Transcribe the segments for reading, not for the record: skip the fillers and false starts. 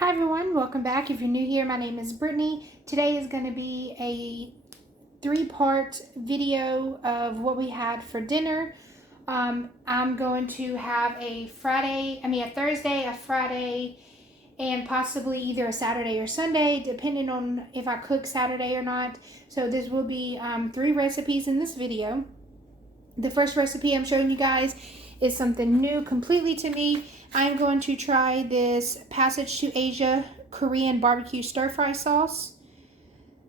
Hi everyone, welcome back. If you're new here, my name is Brittany. Today is going to be a three-part video of what we had for dinner. I'm going to have a Thursday, a Friday, and possibly either a Saturday or Sunday, depending on if I cook Saturday or not. So this will be three recipes in this video. The first recipe I'm showing you guys is something new completely to me. I'm going to try this Passage to Asia Korean barbecue stir fry sauce.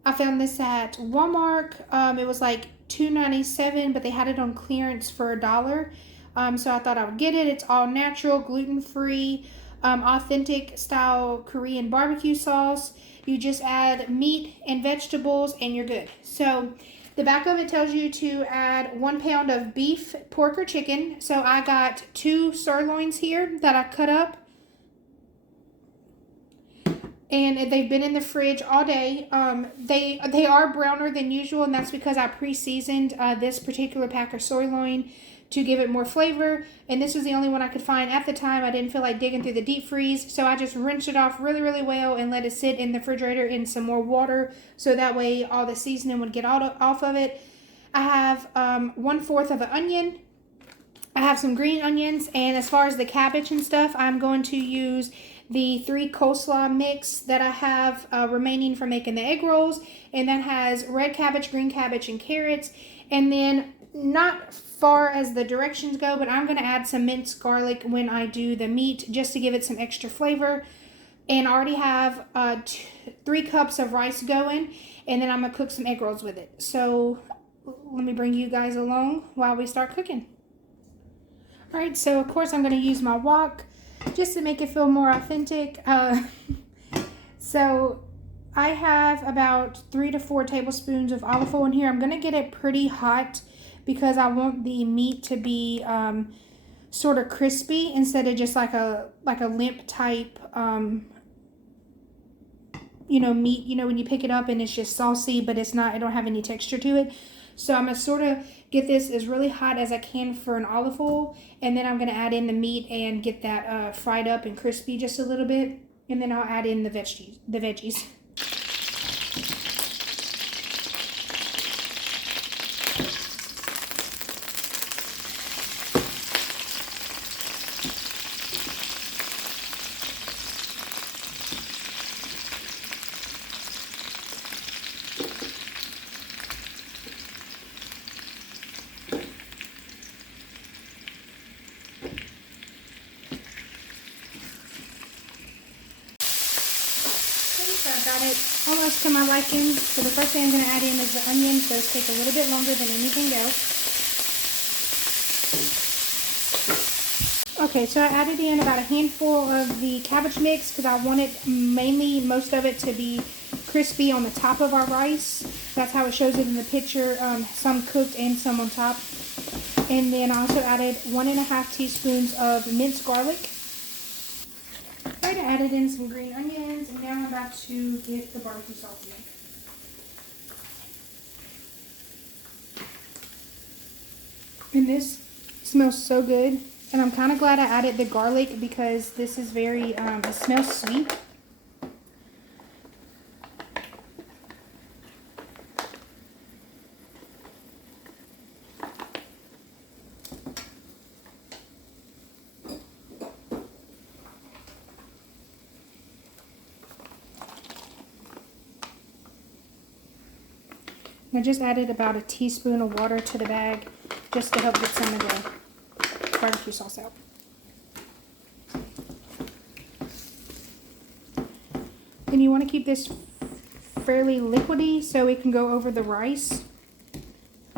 I found this at Walmart. It was like $2.97, but they had it on clearance for $1. So I thought I would get it. It's all natural, gluten-free, authentic style Korean barbecue sauce. You just add meat and vegetables and you're good. So the back of it tells you to add 1 pound of beef, pork, or chicken. So I got 2 sirloins here that I cut up. And they've been in the fridge all day. They are browner than usual, and that's because I pre-seasoned this particular pack of sirloin to give it more flavor. And this was the only one I could find at the time. I didn't feel like digging through the deep freeze, so I just rinsed it off really, really well and let it sit in the refrigerator in some more water, so that way all the seasoning would get off of it. I have 1/4 of an onion. I have some green onions, and as far as the cabbage and stuff, I'm going to use the 3 coleslaw mix that I have remaining from making the egg rolls, and that has red cabbage, green cabbage, and carrots. And then, not far as the directions go, but I'm going to add some minced garlic when I do the meat, just to give it some extra flavor. And I already have 3 cups of rice going, and then I'm going to cook some egg rolls with it. So let me bring you guys along while we start cooking. Alright, so of course I'm going to use my wok just to make it feel more authentic. So I have about 3 to 4 tablespoons of olive oil in here. I'm going to get it pretty hot because I want the meat to be sort of crispy instead of just like a limp type meat, when you pick it up and it's just saucy, but it's not, I don't have any texture to it. So I'm going to sort of get this as really hot as I can for an olive oil, and then I'm going to add in the meat and get that fried up and crispy just a little bit, and then I'll add in the veggies. So I got it almost to my liking. So the first thing I'm going to add in is the onions. Those take a little bit longer than anything else. Okay, so I added in about a handful of the cabbage mix because I wanted most of it to be crispy on the top of our rice. That's how it shows it in the picture, some cooked and some on top. And then I also added 1.5 teaspoons of minced garlic. I added in some green onions, and now I'm about to get the barbecue sauce in. And this smells so good. And I'm kind of glad I added the garlic because this is very, it smells sweet. I just added about a teaspoon of water to the bag just to help get some of the barbecue sauce out. And you want to keep this fairly liquidy so it can go over the rice.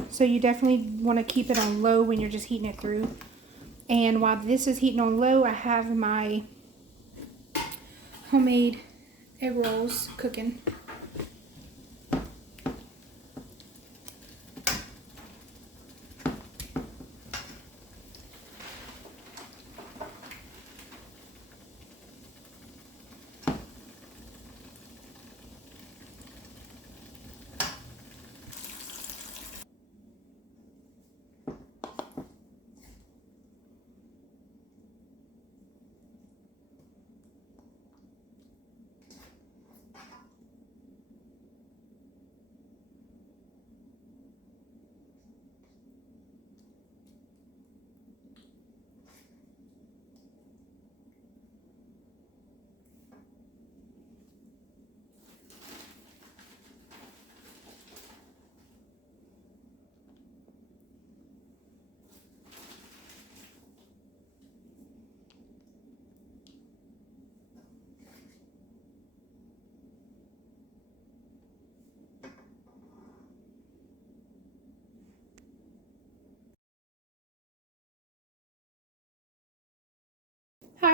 So you definitely want to keep it on low when you're just heating it through. And while this is heating on low, I have my homemade egg rolls cooking.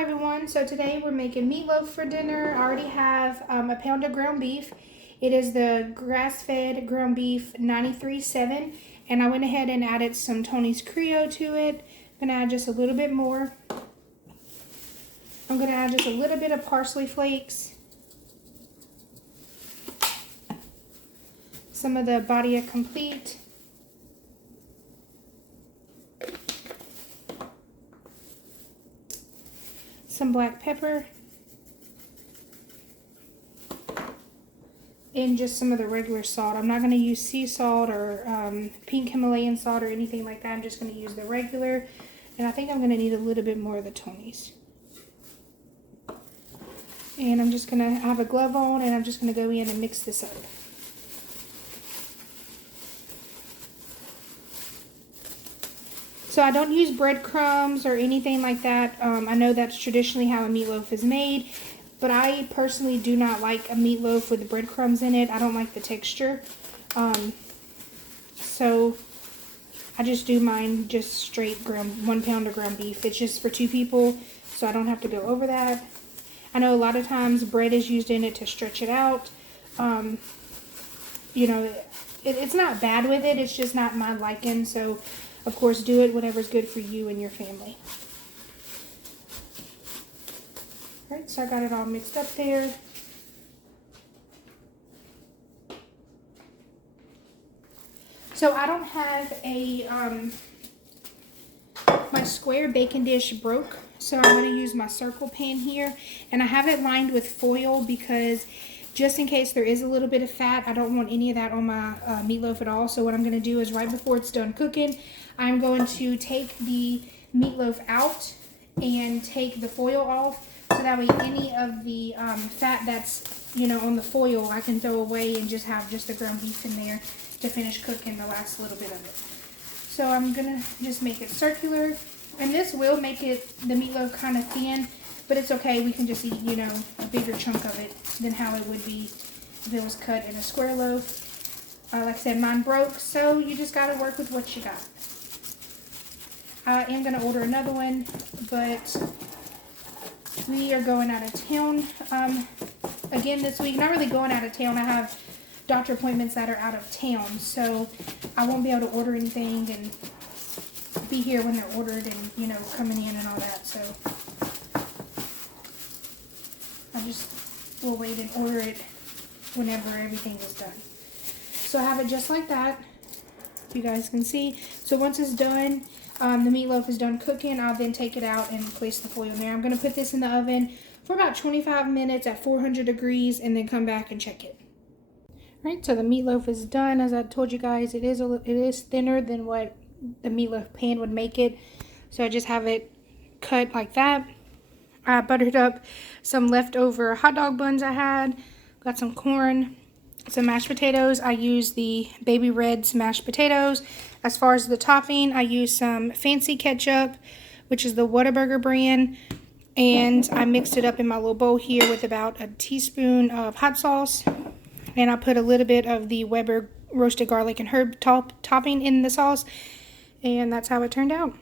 everyone. So today we're making meatloaf for dinner. I already have a pound of ground beef. It is the grass-fed ground beef 93.7, and I went ahead and added some Tony's Creole to it. I'm gonna add just a little bit more. I'm gonna add just a little bit of parsley flakes, some of the Badia Complete, some black pepper, and just some of the regular salt. I'm not going to use sea salt or pink Himalayan salt or anything like that. I'm just going to use the regular, and I think I'm going to need a little bit more of the Tony's. And I'm just going to have a glove on, and I'm just going to go in and mix this up. So I don't use breadcrumbs or anything like that. I know that's traditionally how a meatloaf is made, but I personally do not like a meatloaf with breadcrumbs in it. I don't like the texture. So I just do mine just straight 1 pound of ground beef. It's just for 2 people, so I don't have to go over that. I know a lot of times bread is used in it to stretch it out. You know, it's not bad with it. It's just not my liking, so of course, do it whatever's good for you and your family. Alright, so I got it all mixed up there. So I don't have a, my square baking dish broke, so I'm going to use my circle pan here. And I have it lined with foil because just in case there is a little bit of fat, I don't want any of that on my meatloaf at all. So what I'm going to do is right before it's done cooking, I'm going to take the meatloaf out and take the foil off, so that way any of the fat that's, you know, on the foil I can throw away and just have just the ground beef in there to finish cooking the last little bit of it. So I'm going to just make it circular, and this will make it, the meatloaf, kind of thin, but it's okay. We can just eat, you know, a bigger chunk of it than how it would be if it was cut in a square loaf. Like I said, mine broke, so you just got to work with what you got. I am going to order another one, but we are going out of town again this week. Not really going out of town. I have doctor appointments that are out of town, so I won't be able to order anything and be here when they're ordered and, you know, coming in and all that. So I just will wait and order it whenever everything is done. So I have it just like that. You guys can see. So once it's done, the meatloaf is done cooking, I'll then take it out and place the foil in there. I'm going to put this in the oven for about 25 minutes at 400 degrees and then come back and check it. Alright, so the meatloaf is done. As I told you guys, it is thinner than what the meatloaf pan would make it. So I just have it cut like that. I buttered up some leftover hot dog buns I had. Got some corn, some mashed potatoes. I use the Baby Red's mashed potatoes. As far as the topping, I use some fancy ketchup, which is the Whataburger brand, and I mixed it up in my little bowl here with about a teaspoon of hot sauce, and I put a little bit of the Weber roasted garlic and herb topping in the sauce, and that's how it turned out.